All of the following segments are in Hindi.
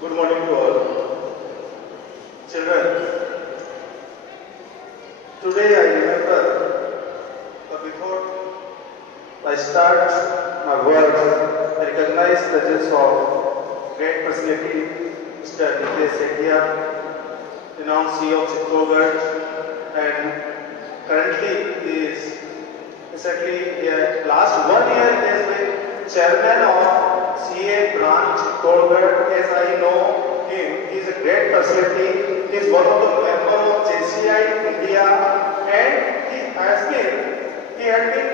Good morning to all. Children, today I remember that before I start my work, I recognize the presence of great personality, Mr. Nitesh Sethia, renowned CEO of Chittorgarh, and currently he is recently, last 1 year he has been chairman of CA branch Chittorgarh. As I know him, he is a great personality. He is one of the members of JCI India, and he had been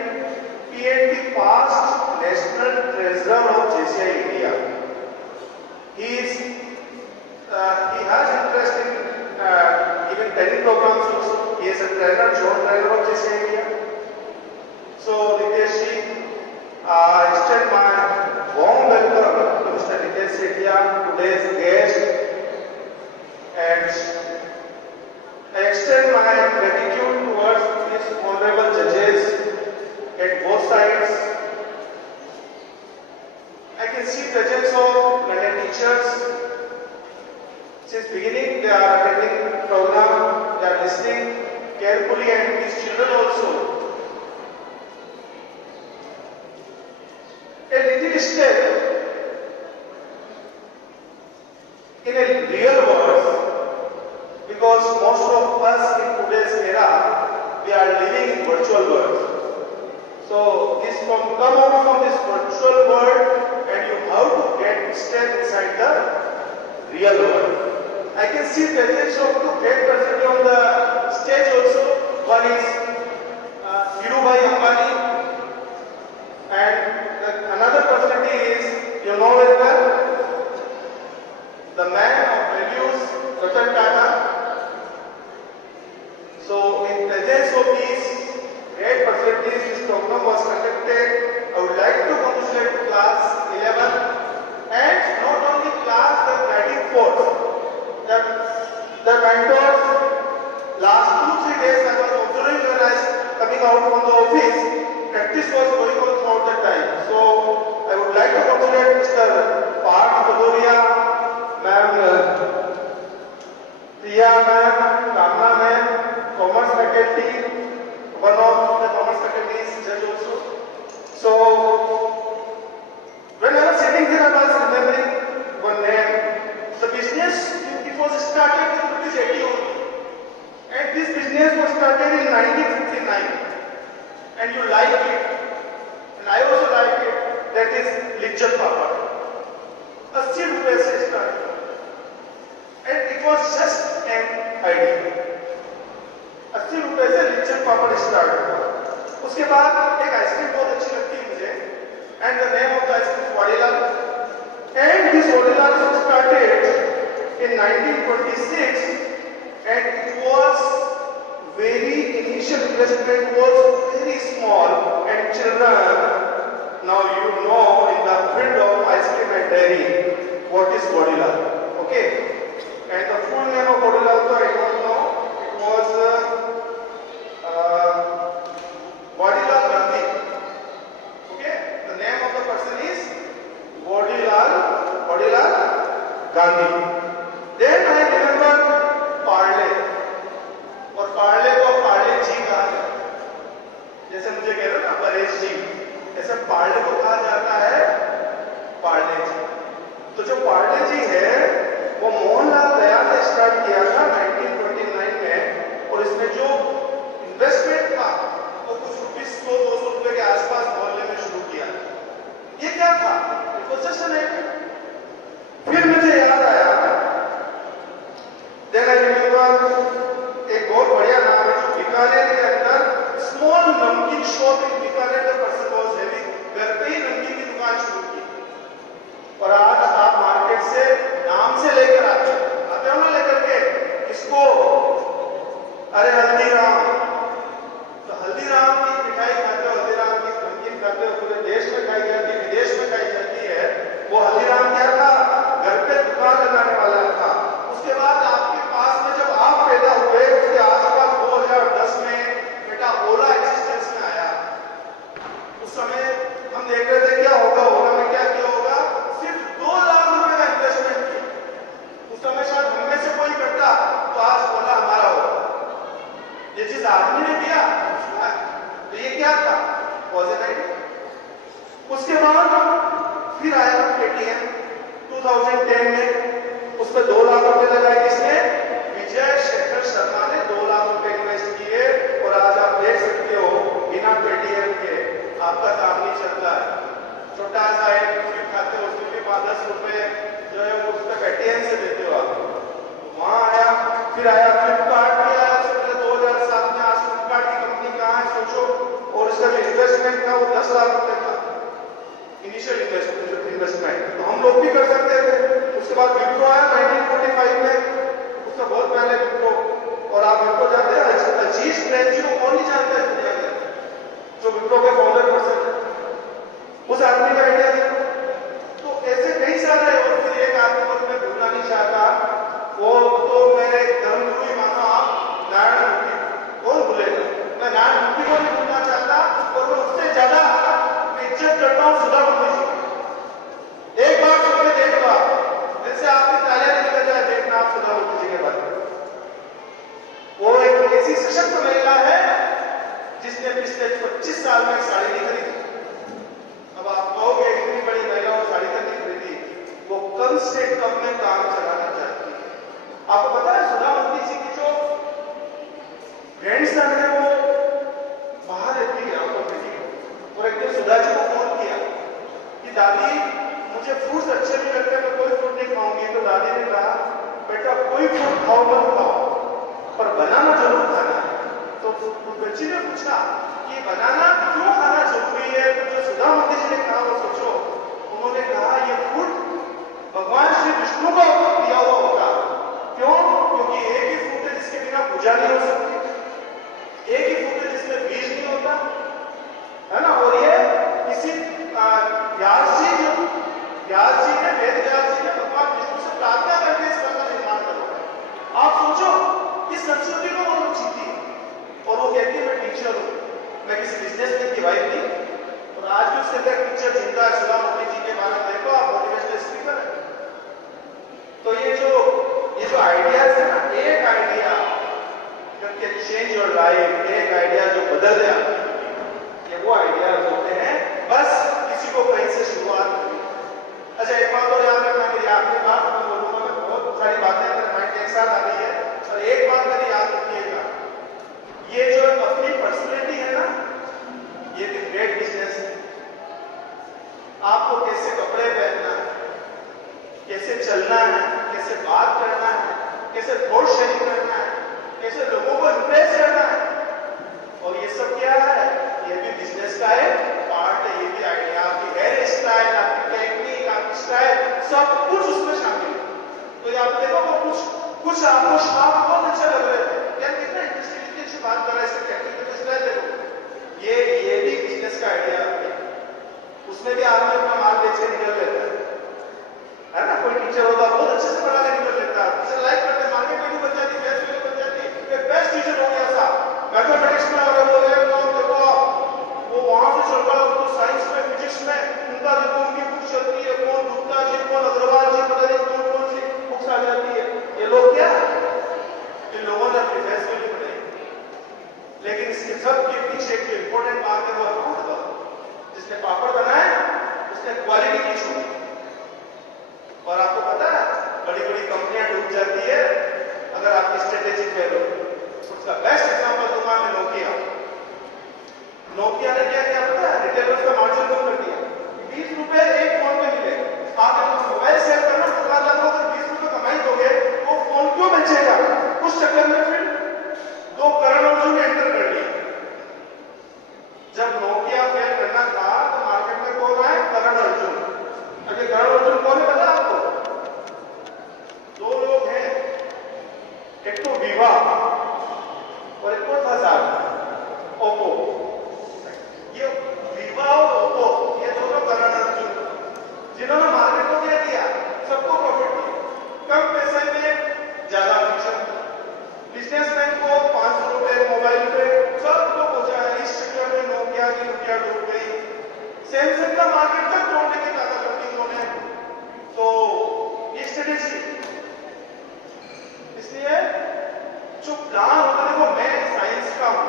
PhD past national treasurer of JCI India. He has interest in even training programs also. He is a trainer, zone trainer of JCI India. So Nitesh ji, I extend my warm welcome to Mr. Nitesh Sethia, today's guest, and I extend my gratitude towards these honorable judges at both sides. I can see presence of many teachers. Since beginning, they are attending program, they are listening carefully, and these children also. A little step in a real world, because most of us in today's era, we are living in virtual world. So this come out from this virtual world, and you have to get step inside the real world. I can see presence of two great personalities on the stage also. One is Dhirubhai Ambani, and another personality is, you know very well, the man of values, Ratan Tata. So in presence of these great personalities, this program was conducted. I would like to congratulate class 11 and not only class, the guiding force. The mentors, last 2-3 days I was observing when I was coming out from the office, practice was going on throughout the time. So I would like to congratulate Mr. Parth Badoria, ma'am, Priya ma'am, Kamna ma'am, commerce faculty, one of the commerce faculty is judge also. So when I was sitting here, I was remembering one name. The business, it was started in rupees 80 only, and this business was started in 1959, and you like it, and I also like it. That is Lijjat Papad. 80 rupees se started, and it was just an idea. 80 रुपए से लिज्जत पापड़ स्टार्ट हुआ. उसके बाद एक आइसक्रीम बहुत अच्छी लगती है मुझे, and the name of the ice cream is Vadilal, and this Vadilal started in 1926, and it was very initial investment was very small, and children, now you know in the field of ice cream and dairy what is Vadilal, okay, and the full name of Vadilal, so I don't know, it was Vadilal Gandhi, okay, the name of the person is Vadilal Gandhi. Then I remember Parle, और पार्ले को पार्ले जी कहा जाता है, जैसे मुझे कह रहे हो ना परेश जी, ऐसे पार्ले को कहा जाता है पार्ले जी. तो जो पार्ले जी है वो मोहनलाल दयाल ने स्टार्ट किया था 1929 में, और इसमें जो इन्वेस्टमेंट था वो कुछ रुपीस 100-200 रुपए के आसपास मोहल्ले में शुरू किया. ये क्या था? It was just an idea. फिर मुझे याद आया, देन आई रिमेंबर एक बहुत बढ़िया नाम है जो बीकानेर के अंदर स्मॉल नमकीन शॉप इन बीकानेर का पर्सन वाज हैविंग, घर पे ही नमकीन की दुकान शुरू की, और आज आप मार्केट से नाम से लेकर आते हो ना लेकर के इसको, अरे हल्दीराम, तो हल्दीराम की मिठाई खाते हो, हल्दीराम की नमकीन खाते हो, पूरे देश में खाई जाती है, विदेश में खाई जाती है. वो हल्दीराम क्या था? घर पे दुकान लगाने वाला था. उसके बाद आपके पास में जब आप पैदा हुए उसके आसपास 2010 में बेटा ओला एग्जिस्टेंस में आया. पेटीएम 2010 में, उसमें 2 लाख रुपए लगाए किसने? विजय शेखर शर्मा ने 2 लाख रुपए इन्वेस्ट किए। और आज आप देख सकते हो बिना पेटीएम के आपका काम नहीं चलता है। छोटा सा एक टिकट खाते हो, उसमें भी 5-10 रुपए जो है वो उसका पेटीएम से देते हो आप। वहां आया, फिर आया फ्लिपकार्ट भी आया, उससे पहले 2007 में। आज फ्लिपकार्ट की कंपनी कहाँ है सोचो। और उसका जो इन्वेस्टमेंट था वो 10 लाख रुपए था, इनिशियल इन्वेस्टमेंट। तो हम लोग भी कर सकते थे। उसके बाद विप्रो आया 1945 में, उससे बहुत पहले विप्रो। और आप विप्रो जानते हैं, अजीज प्रेमजी को कौन नहीं जानता है दुनिया में, जो विप्रो के फाउंडर पर्सन है, उस आदमी का आइडिया देखो। तो ऐसे कई सारे। और फिर एक आदमी को मैं भूलना नहीं चाहता, वो तो मेरे धर्मगुरु ही मानो आप, नारायण मूर्ति। कौन भूलेगा? मैं नारायण मूर्ति को नहीं भूलना चाहता। और मैं उससे ज्यादा इज्जत करता हूँ सुधा मूर्ति जी। एक बार सुन के देख लो आप, दिल से आपकी तालियां निकल जाए, देखना आप सुधा मूर्ति जी के बारे में। वो एक ऐसी सशक्त महिला है जिसने पिछले 25 साल में साड़ी नहीं खरीदी। अब आप कहोगे इतनी बड़ी महिला वो साड़ी नहीं खरीदी, वो कम से कम में काम चलाना चाहती है। आपको पता है सुधा मूर्ति जी की जो ग्रैंडसन है वो बाहर रहती है आउट ऑफ इंडिया। और एक दिन सुधा जी को फोन किया कि दादी मुझे फ्रूट्स अच्छे नहीं लगते, मैं कोई फ्रूट नहीं खाऊंगी। तो दादी ने कहा बेटा कोई फ्रूट खाओ मत खाओ, पर बनाना जरूर खाना है। तो बच्ची ने पूछा कि बनाना क्यों खाना जरूरी है? तो जो सुधा मूर्ति जी ने कहा वो सोचो। उन्होंने कहा ये फ्रूट भगवान श्री विष्णु को दिया हुआ होगा। क्यों? क्योंकि एक ही फ्रूट है जिसके बिना पूजा नहीं हो सकती, एक ही फ्रूट है जिसमें बीज नहीं होता है ना। और ये किसी व्यास जी ने, वेद व्यास जी ने भगवान विष्णु से प्रार्थना करके इस फल का निर्माण करवाया। आप सोचो इस संस्कृति को वो लोग जीती। और वो कहती है मैं टीचर हूं, मैं किसी बिजनेसमैन की वाइफ नहीं। और आज भी उसके अंदर पिक्चर जिंदा है। सुधा मूर्ति जी के बारे में देखो आप, मोटिवेशनल स्पीकर है। तो ये जो आइडियाज है ना, एक idea can change your life, एक आइडिया जो बदल दे, ये वो आइडियाज होते हैं। बस किसी को कहीं से शुरुआत करनी। अच्छा एक बात और याद रखना, मेरी आखिरी बात मैं बोलूंगा। मैं बहुत सारी बातें मेरे माइंड के साथ आ रही है, और एक बात मेरी याद रखिएगा, ये जो अपनी पर्सनैलिटी है ना, ये भी ग्रेट बिजनेस है। आपको कैसे कपड़े पहनना है, कैसे चलना है, कैसे बात करना है, कैसे थॉट शेयरिंग करना है, कैसे लोगों को इंप्रेस करना है, और ये सब क्या है? ये भी बिजनेस का एक पार्ट है। ये भी आइडिया, आपकी हेयर स्टाइल, आपकी टेक्निक, आपकी स्टाइल, सब कुछ उसमें शामिल है। तो ये आप देखो वो कुछ आपको शाप बहुत अच्छे लग रहे थे, यार कितना इंटरेस्टिंग, इतनी अच्छी बात कर रहा है, इसका टेक्निकल स्टाइल देखो। ये भी बिजनेस का आइडिया है। उसमें भी आदमी अपना माल बेच के निकल लेता है ना। कोई टीचर होता बहुत अच्छे से पढ़ा के निकल लेता है, टीचर लाइक करते, मार्केट वैल्यू बन जाती, बेस्ट वैल्यू बन जाती, बेस्ट टीचर हो गया साहब। मैथमेटिक्स में और वो देखो वो वहां से चलकर तो साइंस में, फिजिक्स में उनका देखो, उनकी बुक चलती है, कौन गुप्ता जी, कौन अग्रवाल जी, पता नहीं कौन कौन सी बुक्स आ जाती है। ये लोग क्या, इन लोगों ने अपनी बेस्ट वैल्यू बनाई। लेकिन इसके सब के पीछे एक इंपॉर्टेंट बात है, वो अकाउंट। जिसने पापड़ बनाए उसने क्वालिटी की छोड़ी। और आपको पता है बड़ी बड़ी कंपनियां डूब जाती है अगर आपकी स्ट्रेटेजी फेल हो। उसका बेस्ट एग्जांपल दूंगा मैं, नोकिया ने क्या किया पता है? रिटेलर्स का मार्जिन कम कर दिया। 20 रुपए एक फोन पे मिले। आप अगर मोबाइल सेल करना, दुकानदार को अगर 20 रुपए कमाई दोगे वो फोन क्यों बेचेगा? उस चक्कर में फिर 2 करोड़ अर्जुन ने एंटर कर लिया। जब नोकिया फेल करना था तो मार्केट में कौन आए? करण अर्जुन। अगर करण अर्जुन कौन है पता आपको? 2 लोग हैं, एक तो विवा और एक और था साहब ओप्पो। ये विवा और ओप्पो, ये दोनों करण अर्जुन, जिन्होंने मार्केट को क्या दिया? सबको प्रॉफिट दिया, कम पैसे में ज्यादा फीचर। बिजनेसमैन को 500 रुपए मोबाइल पे सबको पहुंचाया। इस चक्कर में नोकिया की रुपया डूब गई। सैमसंग का मार्केट तक तोड़ने की ताकत रखी उन्होंने। तो ये स्ट्रेटेजी, इसलिए जो प्लान होता है, देखो मैं साइंस का हूं,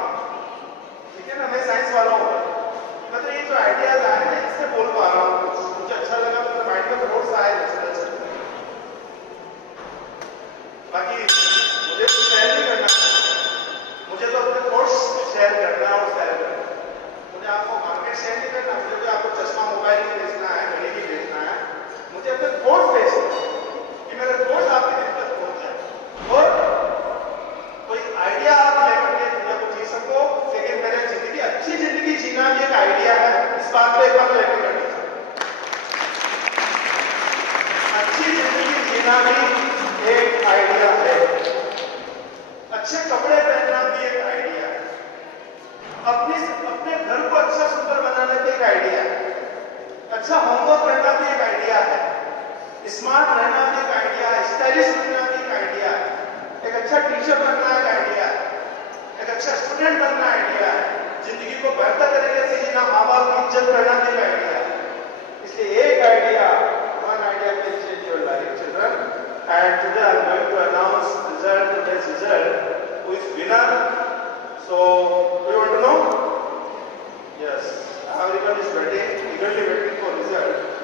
ठीक है ना, मैं साइंस वाला हूं, मैं तो ये जो आइडियाज आए ना इससे बोल पा रहा हूं। मुझे अच्छा लगा, तो माइंड में जीना भी एक आइडिया है, अच्छे कपड़े पहनना भी एक आइडिया है, अपने घर को अच्छा सुंदर बनाना भी एक आइडिया है, अच्छा होमवर्क करना भी एक आइडिया है, स्मार्ट रहना भी एक आइडिया है, स्टाइलिश बनना भी एक आइडिया है, एक अच्छा टीचर बनना एक आइडिया है, एक अच्छा स्टूडेंट बनना आइडिया है, जिंदगी को बेहतर तरीके से जीना, माँ बाप की इज्जत करना भी एक आइडिया है। इसलिए एक idea, one idea can change your life, children. And today I am going to announce today's result. Who is winner? So, do you want to know? Yes, everyone is waiting, eagerly waiting for result.